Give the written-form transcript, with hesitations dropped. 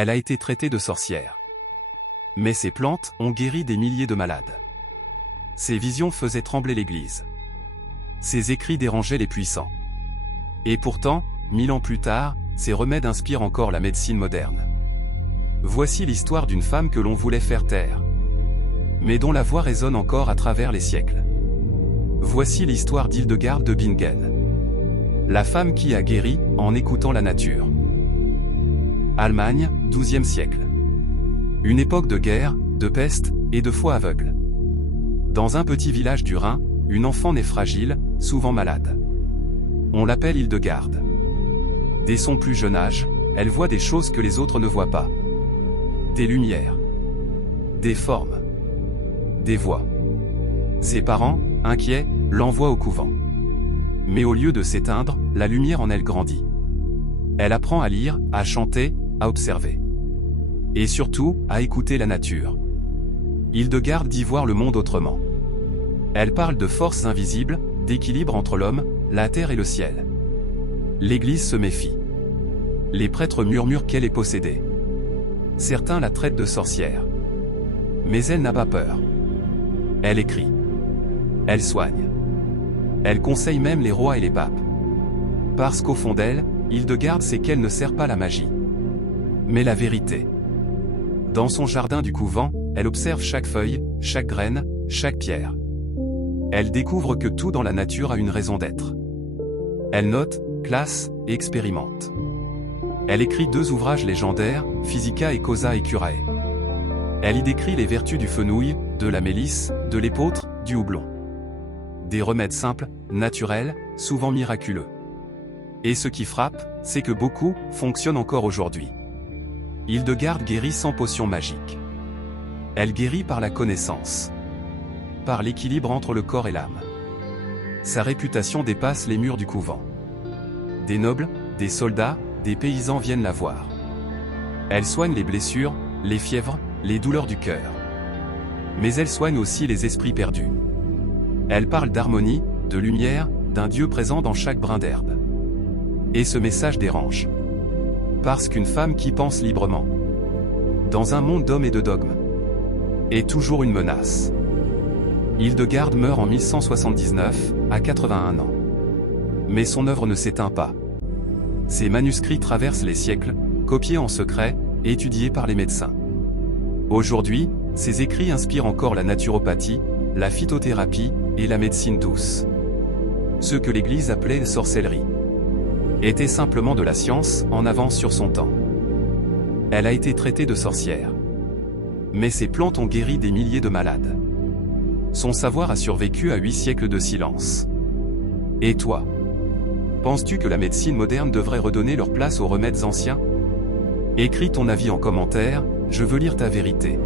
Elle a été traitée de sorcière. Mais ces plantes ont guéri des milliers de malades. Ses visions faisaient trembler l'Église. Ses écrits dérangeaient les puissants. Et pourtant, 1000 ans plus tard, ces remèdes inspirent encore la médecine moderne. Voici l'histoire d'une femme que l'on voulait faire taire, mais dont la voix résonne encore à travers les siècles. Voici l'histoire d'Hildegarde de Bingen. La femme qui a guéri en écoutant la nature. Allemagne, XIIe siècle. Une époque de guerre, de peste et de foi aveugle. Dans un petit village du Rhin, une enfant naît fragile, souvent malade. On l'appelle Hildegarde. Dès son plus jeune âge, elle voit des choses que les autres ne voient pas. Des lumières. Des formes. Des voix. Ses parents, inquiets, l'envoient au couvent. Mais au lieu de s'éteindre, la lumière en elle grandit. Elle apprend à lire, à chanter, à observer. Et surtout, à écouter la nature. Hildegarde dit voir le monde autrement. Elle parle de forces invisibles, d'équilibre entre l'homme, la terre et le ciel. L'Église se méfie. Les prêtres murmurent qu'elle est possédée. Certains la traitent de sorcière. Mais elle n'a pas peur. Elle écrit. Elle soigne. Elle conseille même les rois et les papes. Parce qu'au fond d'elle, Hildegarde sait qu'elle ne sert pas la magie, mais la vérité. Dans son jardin du couvent, elle observe chaque feuille, chaque graine, chaque pierre. Elle découvre que tout dans la nature a une raison d'être. Elle note, classe et expérimente. Elle écrit 2 ouvrages légendaires, Physica et Causa et Curae. Elle y décrit les vertus du fenouil, de la mélisse, de l'épeautre, du houblon. Des remèdes simples, naturels, souvent miraculeux. Et ce qui frappe, c'est que beaucoup fonctionnent encore aujourd'hui. Hildegarde guérit sans potion magique. Elle guérit par la connaissance. Par l'équilibre entre le corps et l'âme. Sa réputation dépasse les murs du couvent. Des nobles, des soldats, des paysans viennent la voir. Elle soigne les blessures, les fièvres, les douleurs du cœur. Mais elle soigne aussi les esprits perdus. Elle parle d'harmonie, de lumière, d'un Dieu présent dans chaque brin d'herbe. Et ce message dérange. Parce qu'une femme qui pense librement, dans un monde d'hommes et de dogmes, est toujours une menace. Hildegarde meurt en 1179, à 81 ans. Mais son œuvre ne s'éteint pas. Ses manuscrits traversent les siècles, copiés en secret, étudiés par les médecins. Aujourd'hui, ses écrits inspirent encore la naturopathie, la phytothérapie et la médecine douce. Ce que l'Église appelait sorcellerie était simplement de la science en avance sur son temps. Elle a été traitée de sorcière. Mais ses plantes ont guéri des milliers de malades. Son savoir a survécu à 8 siècles de silence. Et toi? Penses-tu que la médecine moderne devrait redonner leur place aux remèdes anciens? Écris ton avis en commentaire, je veux lire ta vérité.